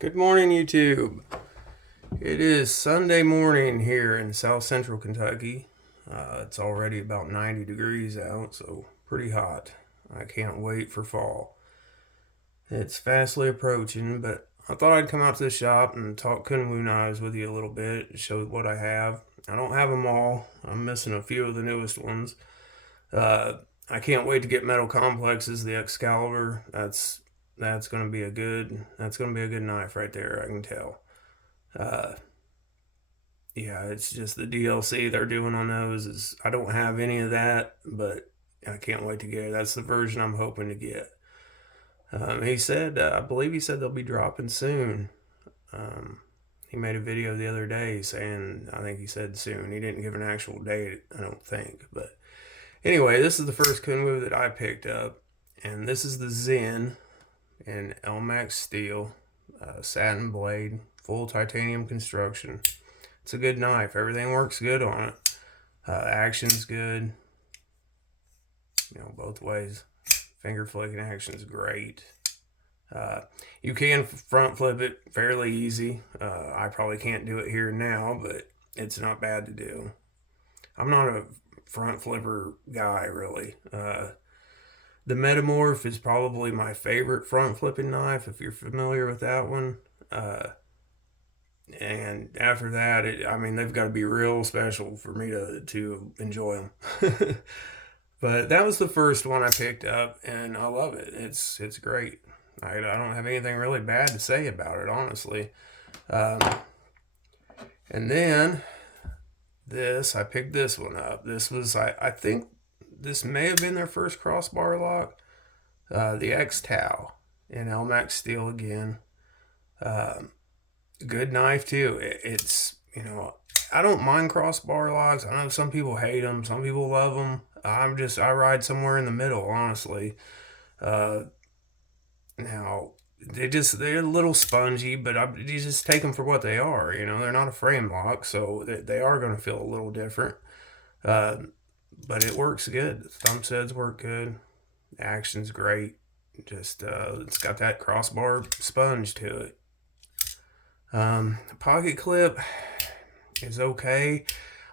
Good morning, YouTube. It is Sunday morning here in South Central Kentucky. It's already about 90 degrees out, so pretty hot. I can't wait for fall. It's fastly approaching, but I thought I'd come out to the shop and talk Kunwus knives with you a little bit, show what I have. I don't have them all. I'm missing a few of the newest ones. Uh, I can't wait to get Metal Complexes, the Excalibur. That's gonna be a good knife right there. I can tell. Uh, yeah, it's just the DLC they're doing on those is I don't have any of that, but I can't wait to get it. That's the version I'm hoping to get. He said, I believe he said they'll be dropping soon. Um, he made a video the other day saying, I think he said soon. He didn't give an actual date, I don't think. But anyway, this is the first Kunwus that I picked up, and this is the Zen in Elmax steel, satin blade, full titanium construction. It's a good knife. Everything works good on it. Action's good. Both ways. Finger flicking action's great. You can front flip it fairly easy. I probably can't do it here now, but it's not bad to do. I'm not a front flipper guy, really. The Metamorph is probably my favorite front flipping knife, if you're familiar with that one. And after that, they've got to be real special for me to enjoy them. But that was the first one I picked up, and I love it. It's great. I don't have anything really bad to say about it, honestly. Um, and then I picked this one up. This was, I think this may have been their first crossbar lock. The X-Tau in Elmax steel again. Good knife too. It's I don't mind crossbar locks. I know some people hate them, some people love them. I ride somewhere in the middle, honestly. Now they're a little spongy, but you just take them for what they are. They're not a frame lock, so they are going to feel a little different. But it works good. The thumb sets work good. The action's great. Just it's got that crossbar sponge to it. Pocket clip is okay.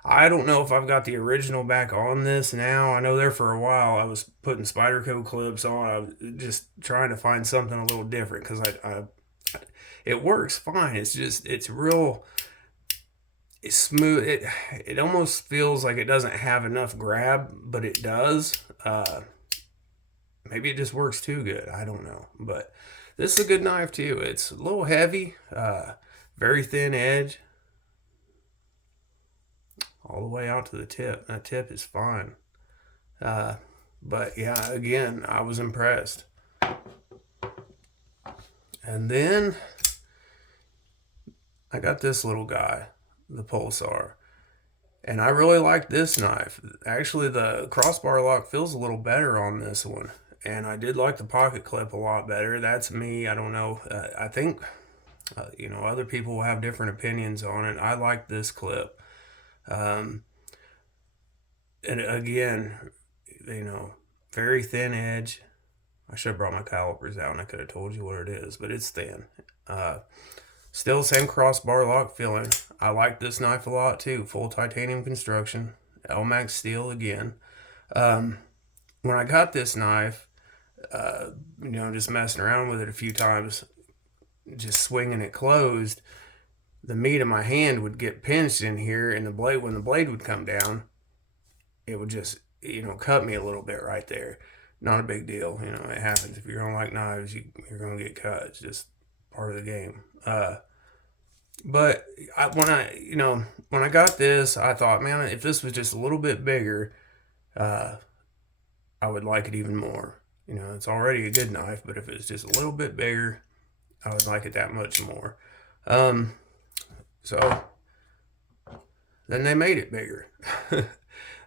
I don't know if I've got the original back on this now. I know there for a while I was putting Spyderco clips on. I was just trying to find something a little different because it works fine. It's real. It's smooth. It almost feels like it doesn't have enough grab, but it does. Maybe it just works too good. I don't know, but this is a good knife too. It's a little heavy. Very thin edge all the way out to the tip. That tip is fine. But yeah, again, I was impressed. And then I got this little guy, the Pulsar. And I really like this knife. Actually, the crossbar lock feels a little better on this one. And I did like the pocket clip a lot better. That's me. I don't know. I think other people will have different opinions on it. I like this clip. And again, very thin edge. I should have brought my calipers out and I could have told you what it is, but it's thin. Still same crossbar lock feeling. I like this knife a lot too. Full titanium construction. Elmax steel again. When I got this knife, just messing around with it a few times, just swinging it closed, the meat of my hand would get pinched in here, and when the blade would come down, it would just cut me a little bit right there. Not a big deal. It happens. If you don't like knives, you're gonna get cut. It's just part of the game. But when I got this, I thought, man, if this was just a little bit bigger, I would like it even more. It's already a good knife, but if it's just a little bit bigger, I would like it that much more. So then they made it bigger.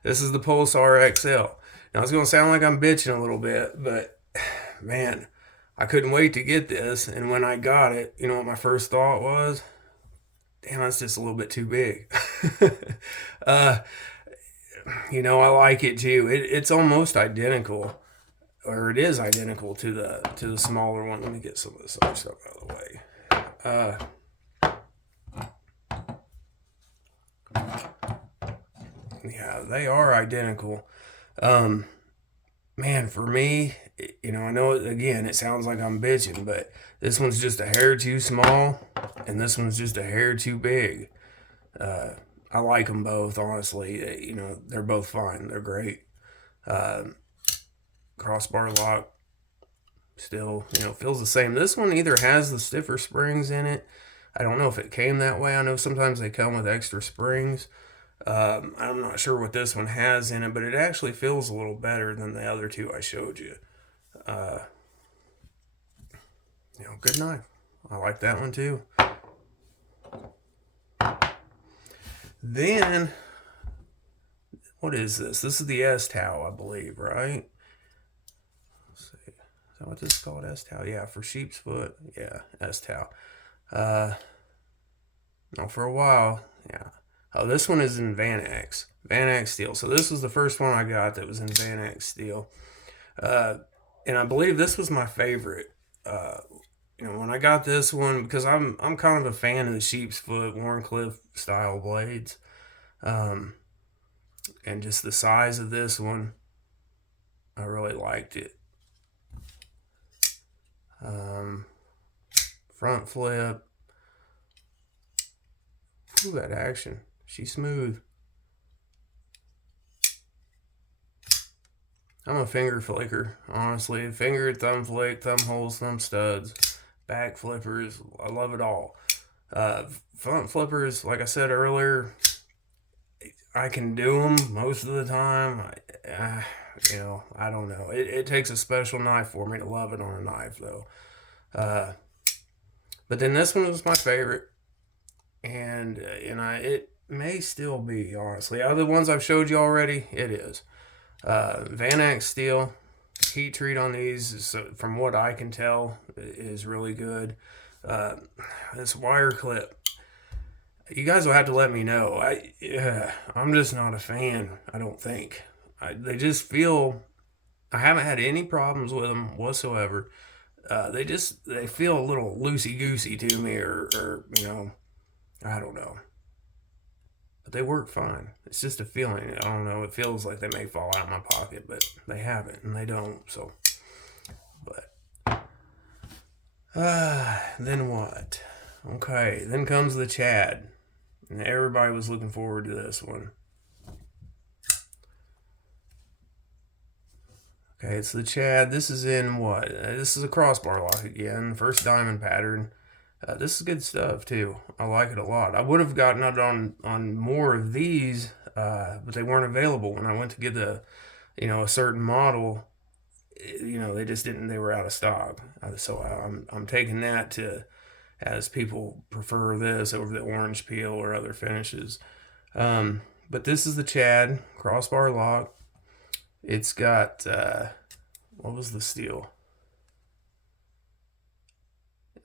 This is the Pulsar XL. Now it's going to sound like I'm bitching a little bit, but man, I couldn't wait to get this. And when I got it, what my first thought was? Damn, that's just a little bit too big. I like it too. It's almost identical, or it is identical to the smaller one. Let me get some of this other stuff out of the way. Yeah, they are identical. Um, Man, for me, I know again it sounds like I'm bitching, but this one's just a hair too small, and this one's just a hair too big. Uh, I like them both, honestly. They're both fine. They're great. Uh, Crossbar lock still, feels the same. This one either has the stiffer springs in it. I don't know if it came that way. I know sometimes they come with extra springs. I'm not sure what this one has in it, but it actually feels a little better than the other two I showed you. Uh, Good knife. I like that one too. Then, what is this? This is the S-Tau, I believe, right? Let's see. Is that what this is called? S-Tau? Yeah, for sheep's foot. Yeah, S-Tau. No, for a while. Yeah. Oh, this one is in Van-X. Van-X steel. So this was the first one I got that was in Van-X steel. And I believe this was my favorite. When I got this one, because I'm kind of a fan of the sheep's foot Warncliffe style blades, and just the size of this one, I really liked it. Front flip. Ooh, that action. She's smooth. I'm a finger flicker, honestly. Finger, thumb flick, thumb holes, thumb studs, back flippers. I love it all. Front flippers, like I said earlier, I can do them most of the time. I don't know. It takes a special knife for me to love it on a knife, though. But then this one was my favorite, and it may still be, honestly. Other ones I've showed you already, it is. Van-Ax steel, heat treat on these, from what I can tell, is really good. This wire clip, you guys will have to let me know. I'm just not a fan. I don't think. They just feel. I haven't had any problems with them whatsoever. They feel a little loosey goosey to me, or I don't know. But they work fine. It's just a feeling. I don't know. It feels like they may fall out of my pocket, but they haven't, and they don't. So, but then what? Okay, then comes the Chad, and everybody was looking forward to this one. Okay, it's the Chad. This is in what? This is a crossbar lock again. First diamond pattern. This is good stuff too. I like it a lot. I would have gotten it on more of these, but they weren't available when I went to get a certain model. They just didn't. They were out of stock. So I'm taking that to, as people prefer this over the orange peel or other finishes. But this is the Chad crossbar lock. It's got what was the steel?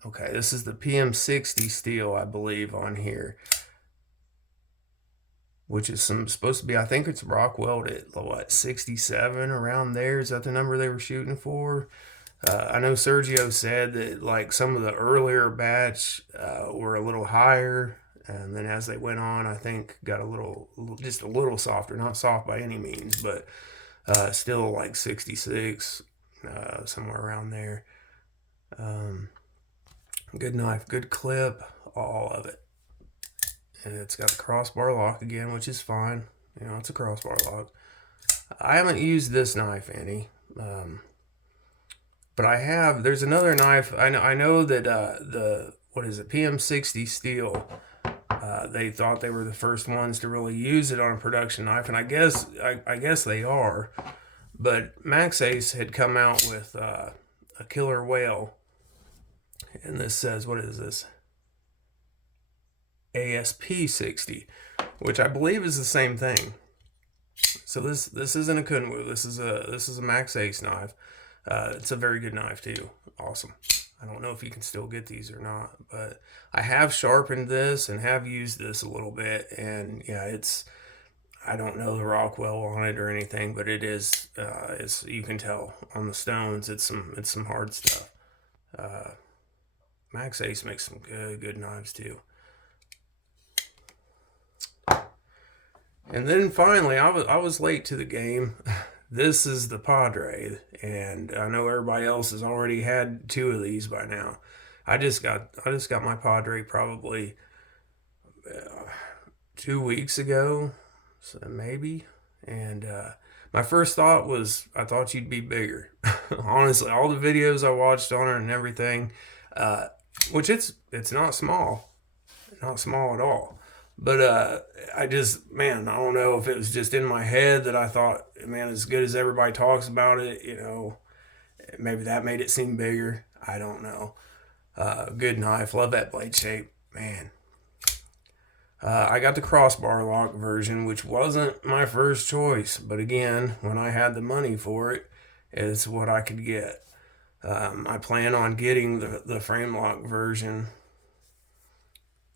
Okay, this is the PM60 steel, I believe, on here, which is supposed to be, I think it's Rockwell at what, 67 around there. Is that the number they were shooting for? I know Sergio said that like some of the earlier batch were a little higher, and then as they went on, I think got just a little softer. Not soft by any means, but still like 66, somewhere around there. Good knife, good clip, all of it. And it's got the crossbar lock again, which is fine. It's a crossbar lock. I haven't used this knife any, but I have. There's another knife. I know that what is it, PM60 steel. They thought they were the first ones to really use it on a production knife, and I guess they are. But Max Ace had come out with a killer whale. And this says, what is this? ASP 60, which I believe is the same thing. So this isn't a Kunwus. This is a Max Ace knife. It's a very good knife too. Awesome. I don't know if you can still get these or not, but I have sharpened this and have used this a little bit, and yeah, I don't know the Rockwell on it or anything, but it is. You can tell on the stones. It's some hard stuff. Max Ace makes some good knives too. And then finally, I was late to the game. This is the Padre, and I know everybody else has already had 2 of these by now. I just got my Padre probably 2 weeks ago, so maybe. And my first thought was, I thought you'd be bigger. Honestly, all the videos I watched on it and everything, which it's not small at all. But I don't know if it was just in my head that I thought, man, as good as everybody talks about it, maybe that made it seem bigger. I don't know. Good knife. Love that blade shape, man. I got the crossbar lock version, which wasn't my first choice. But again, when I had the money for it, it's what I could get. I plan on getting the frame lock version.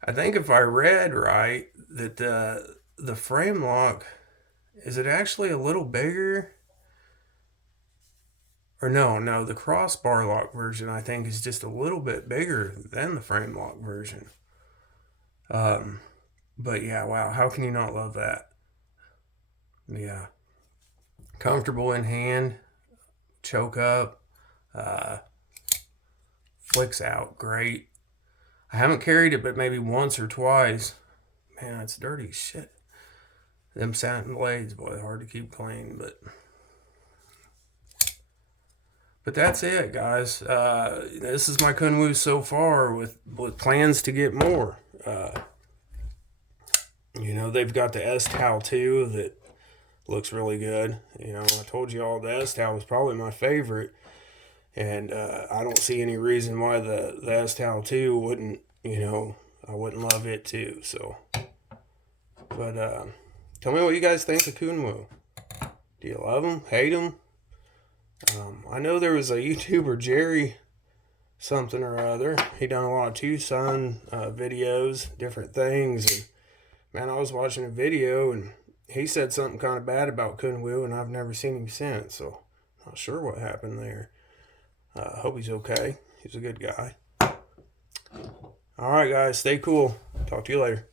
I think if I read right, that the frame lock, is it actually a little bigger? Or no, the crossbar lock version I think is just a little bit bigger than the frame lock version. But yeah, wow, how can you not love that? Yeah. Comfortable in hand, choke up, flicks out great. I haven't carried it but maybe once or twice. Man, it's dirty shit. Them satin blades, boy, hard to keep clean, but that's it, guys. This is my Kunwus so far with plans to get more. They've got the S-Towel too that looks really good. I told you all the S-Towel was probably my favorite. And I don't see any reason why the S-Towel 2 wouldn't, I wouldn't love it too. So, but tell me what you guys think of Kunwus. Do you love them? Hate them? I know there was a YouTuber, Jerry something or other. He done a lot of Tucson videos, different things. And man, I was watching a video and he said something kind of bad about Kunwus, and I've never seen him since. So, not sure what happened there. Hope he's okay. He's a good guy. All right, guys. Stay cool. Talk to you later.